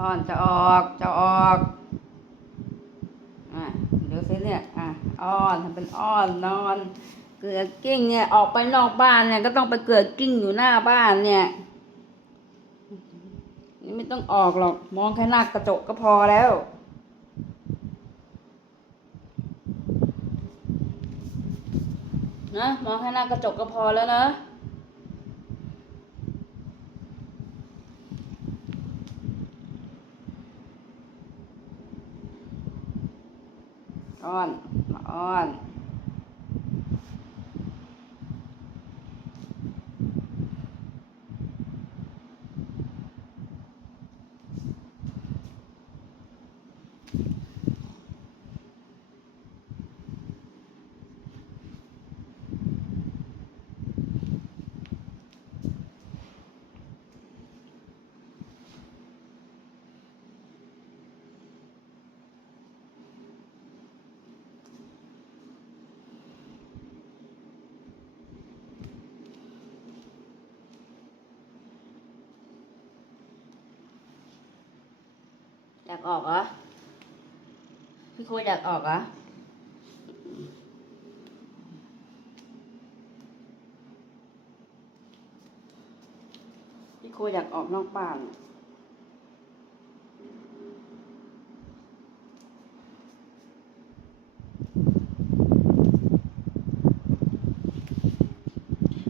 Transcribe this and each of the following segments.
อ้อนจะออกจะออกเดี๋ยวสิเนี่ยอ้อนทำเป็นอ้อนนอนเกลือกิ้งเนี่ยออกไปนอกบ้านเนี่ยก็ต้องไปเกลือกิ้งอยู่หน้าบ้านเนี่ยนี่ไม่ต้องออกหรอกมองแค่หน้ากระจกก็พอแล้วนะมองแค่หน้ากระจกก็พอแล้วนะอ้อนมาอ้อนอยากออกเหรอพี่คุยอยากออกเหรอพี่คุยอยากออกนอกบ้าน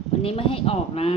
วันนี้ไม่ให้ออกนะ